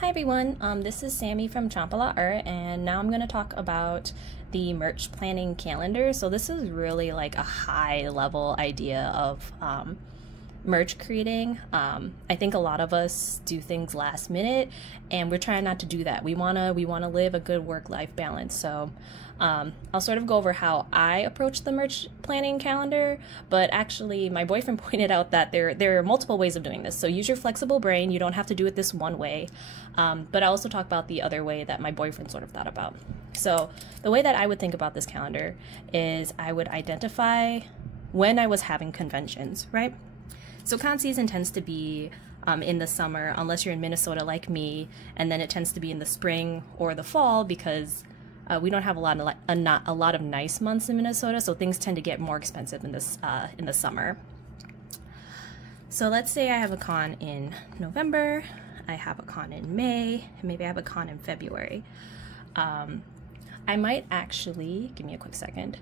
Hi everyone, this is Sammy from Chompalot Art, and now I'm going to talk about the merch planning calendar. So this is really like a high level idea of merch creating. I think a lot of us do things last minute, and we're trying not to do that. We wanna live a good work-life balance. So I'll sort of go over how I approach the merch planning calendar, but actually my boyfriend pointed out that there are multiple ways of doing this. So use your flexible brain. You don't have to do it this one way. But I also talk about the other way that my boyfriend sort of thought about. So the way that I would think about this calendar is I would identify when I was having conventions, right? So con season tends to be in the summer, unless you're in Minnesota like me, and then it tends to be in the spring or the fall because we don't have a lot of nice months in Minnesota, so things tend to get more expensive in the summer. So let's say I have a con in November, I have a con in May, and maybe I have a con in February. I might actually, give me a quick second,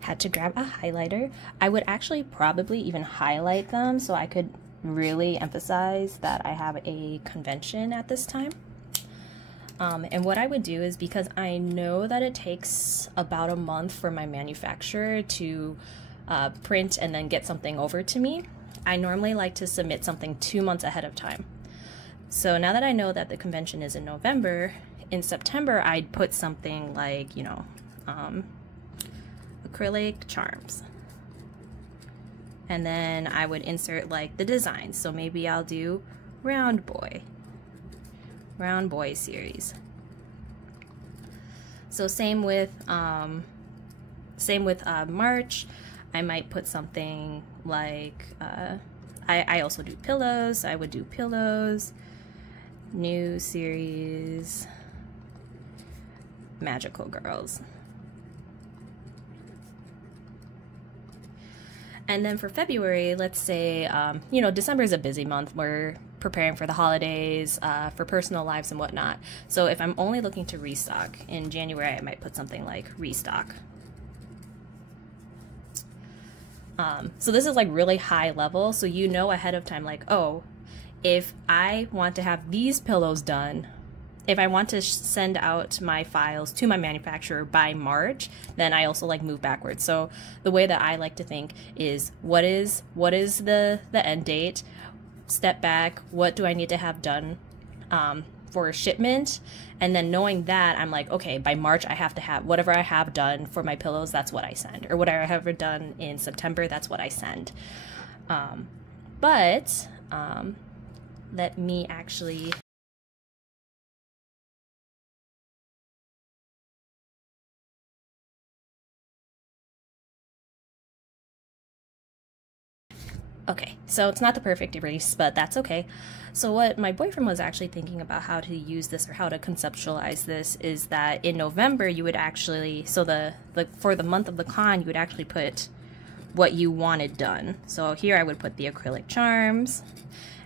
had to grab a highlighter. I would actually probably even highlight them so I could really emphasize that I have a convention at this time. And what I would do is, because I know that it takes about a month for my manufacturer to print and then get something over to me, I normally like to submit something 2 months ahead of time. So now that I know that the convention is in November, in September I'd put something like, you know, acrylic charms. And then I would insert like the designs. So maybe I'll do round boy series. So same with March. I might put something like I also do pillows. I would do pillows, new series, magical girls. And then for February, let's say, you know, December is a busy month. We're preparing for the holidays, for personal lives and whatnot. So if I'm only looking to restock, in January I might put something like restock. So this is like really high level, so you know ahead of time, like, oh, if I want to have these pillows done, if I want to send out my files to my manufacturer by March, then I also like move backwards. So the way that I like to think is what is the end date, step back, what do I need to have done for shipment, and then knowing that, I'm like, okay, by March I have to have whatever I have done for my pillows, that's what I send, or whatever I have done in September, that's what I send. Let me actually Okay, so it's not the perfect erase, but that's okay. So what my boyfriend was actually thinking about how to use this or how to conceptualize this is that in November you would actually, so for the month of the con, you would actually put what you wanted done. So here I would put the acrylic charms,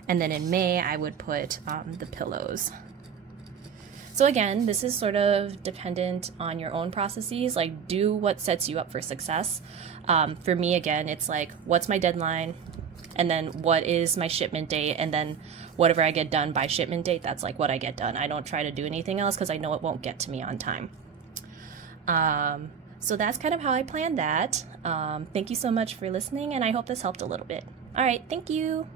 and then in May I would put the pillows. So again, this is sort of dependent on your own processes, like do what sets you up for success. For me, again, it's like, what's my deadline? And then what is my shipment date, and then whatever I get done by shipment date, that's like what I get done. I don't try to do anything else because I know it won't get to me on time. So that's kind of how I planned that. Thank you so much for listening, and I hope this helped a little bit. All right, thank you.